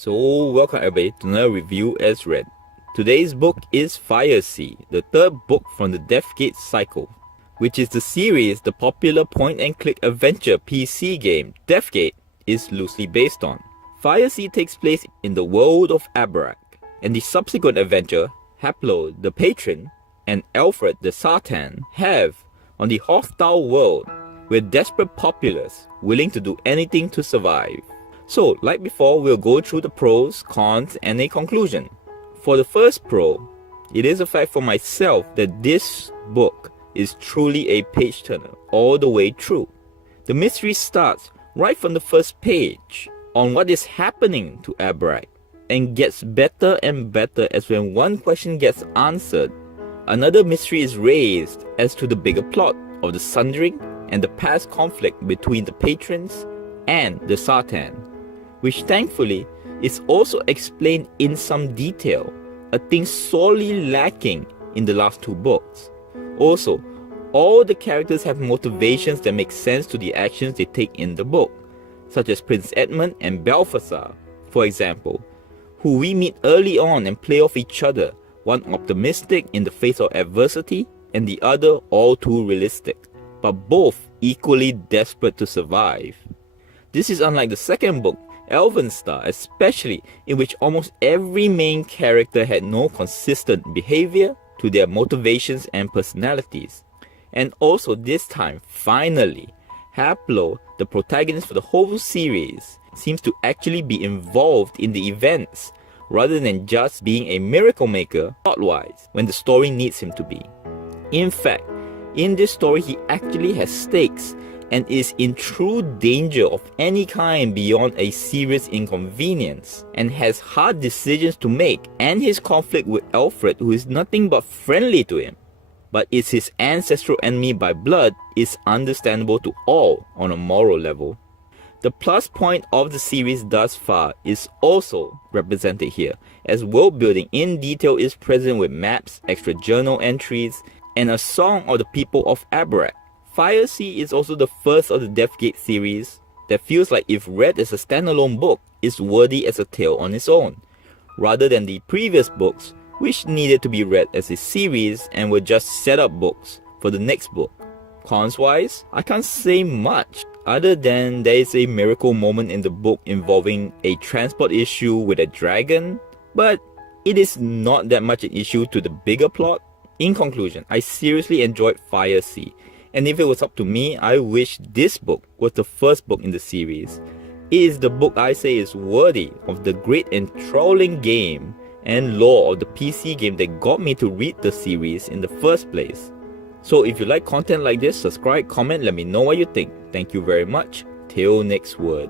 So welcome everybody to another review as read. Today's book is Fire Sea, the third book from the Deathgate cycle, which is the series the popular point-and-click adventure PC game Deathgate is loosely based on. Fire Sea takes place in the world of Abarrach, and the subsequent adventure Haplo the Patron and Alfred the Sartan have on the hostile world with desperate populace willing to do anything to survive. So, like before, we'll go through the pros, cons, and a conclusion. For the first pro, it is a fact for myself that this book is truly a page-turner all the way through. The mystery starts right from the first page on what is happening to Abarrach, and gets better and better as when one question gets answered, another mystery is raised as to the bigger plot of the Sundering and the past conflict between the patrons and the Sartan, which thankfully is also explained in some detail, a thing sorely lacking in the last two books. Also, all the characters have motivations that make sense to the actions they take in the book, such as Prince Edmund and Balthasar, for example, who we meet early on and play off each other, one optimistic in the face of adversity and the other all too realistic, but both equally desperate to survive. This is unlike the second book, Elvenstar, especially in which almost every main character had no consistent behavior to their motivations and personalities. And also this time, finally, Haplo, the protagonist for the whole series, seems to actually be involved in the events rather than just being a miracle maker plot-wise when the story needs him to be. In fact, in this story he actually has stakes and is in true danger of any kind beyond a serious inconvenience, and has hard decisions to make, and his conflict with Alfred, who is nothing but friendly to him, but is his ancestral enemy by blood, is understandable to all on a moral level. The plus point of the series thus far is also represented here, as world building in detail is present with maps, extra journal entries, and a song of the people of Abarrach. Fire Sea is also the first of the Deathgate series that feels like if read as a standalone book, is worthy as a tale on its own, rather than the previous books which needed to be read as a series and were just setup books for the next book. Cons wise, I can't say much other than there is a miracle moment in the book involving a transport issue with a dragon, but it is not that much an issue to the bigger plot. In conclusion, I seriously enjoyed Fire Sea, and if it was up to me, I wish this book was the first book in the series. It is the book I say is worthy of the great enthralling game and lore of the PC game that got me to read the series in the first place. So if you like content like this, subscribe, comment, let me know what you think. Thank you very much. Till next word.